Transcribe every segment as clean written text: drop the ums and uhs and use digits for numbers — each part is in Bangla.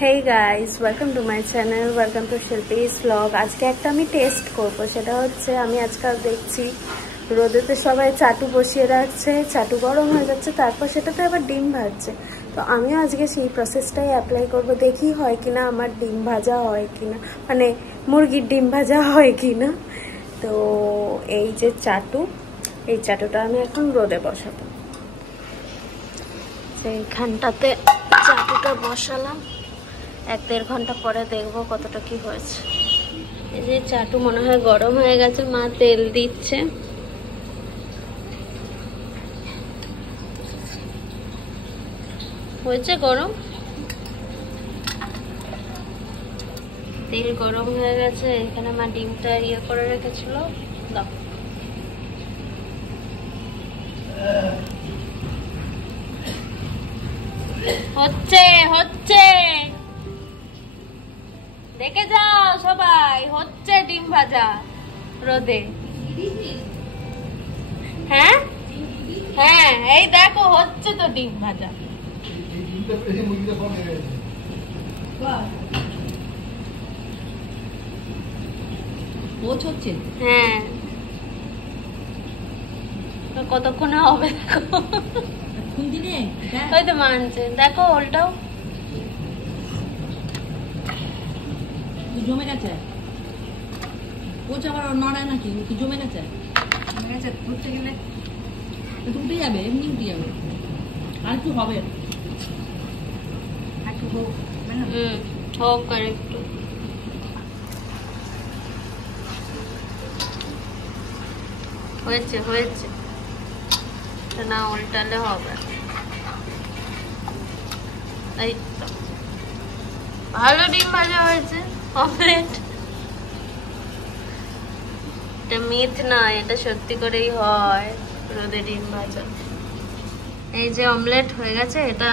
Hey guys, welcome to my channel, welcome to Shilpi's vlog. আজকে একটা আমি টেস্ট করব, সেটা হচ্ছে আমি আজকাল দেখছি রোদেতে সবাই চাটু বসিয়ে রাখছে, চাটু গরম হয়ে যাচ্ছে, তারপর সেটাতে আবার ডিম ভাজছে। তো আমিও আজকে সেই প্রসেসটাই অ্যাপ্লাই করব, দেখি হয় কিনা আমার ডিম ভাজা হয় কিনা, মানে মুরগির ডিম ভাজা হয় কিনা। তো এই যে চাটু, এই চাটুটা আমি এখন রোদে বসাবো। এইখানটাতে চাটুটা বসালাম, 1-1.5 ঘন্টা পরে দেখবো কতটা কি হয়েছে। এই যে চাটু মনে হয় গরম হয়ে গেছে, মা তেল দিচ্ছে। হয়েছে গরম, তেল গরম হয়ে গেছে। এখানে মা ডিমটা ইয়ে করে রেখেছিল, দাও। হচ্ছে হচ্ছে দেখে যাও সবাই, হচ্ছে ডিম ভাজা রোদে। হ্যাঁ হ্যাঁ, এই দেখো হচ্ছে তো ডিম ভাজা। হ্যাঁ, কতক্ষণে হবে দেখো। ওই তো মানছে, দেখো ওলটাও জমে গেছে। কোচ আবার নড়ায় নাকি, কি জমে গেছে? উঠতে গেলে উঠে যাবে, এমনি উঠে যাবে। আর একটু হবে, হোক আর একটু। হয়েছে হয়েছে না, উল্টালে হবে। এই তো ভালো ডিম ভাজা হয়েছে, অমলেট। এটা মিথ না, এটা সত্যি করেই হয় রোদে ডিম ভাজা। এই যে অমলেট হয়ে গেছে, এটা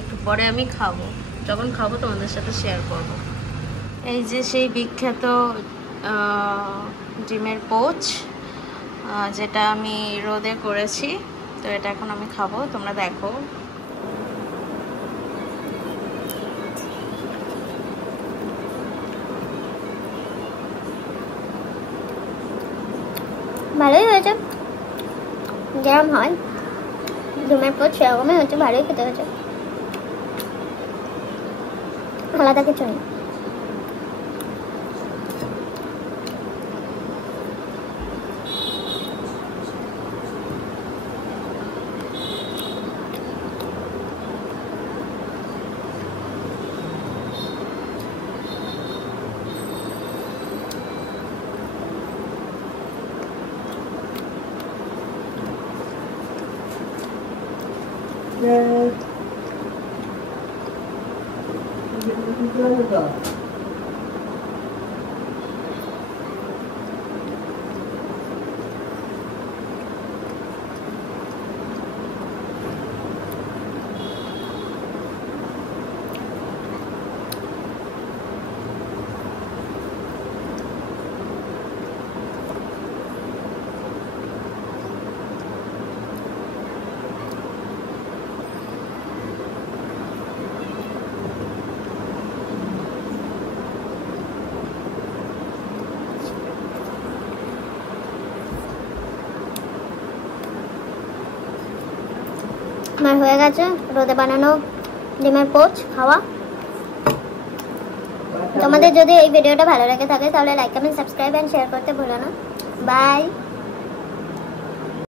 একটু পরে আমি খাবো, যখন খাবো তোমাদের সাথে শেয়ার করব। এই যে সেই বিখ্যাত ডিমের পোচ, যেটা আমি রোদে করেছি, তো এটা এখন আমি খাবো, তোমরা দেখো। ভালোই হয়েছে, যেরকম হয় ডিমের পোচ সেরকমই হচ্ছে, ভালোই খেতে হয়েছে, আলাদা কিছু নেই। আমার হয়ে গেছে রোদে বানানো ডিমের পোচ খাওয়া। তোমাদের যদি এই ভিডিওটা ভালো লাগে থাকে তাহলে like, comment, subscribe and share করতে ভুলো না। বাই।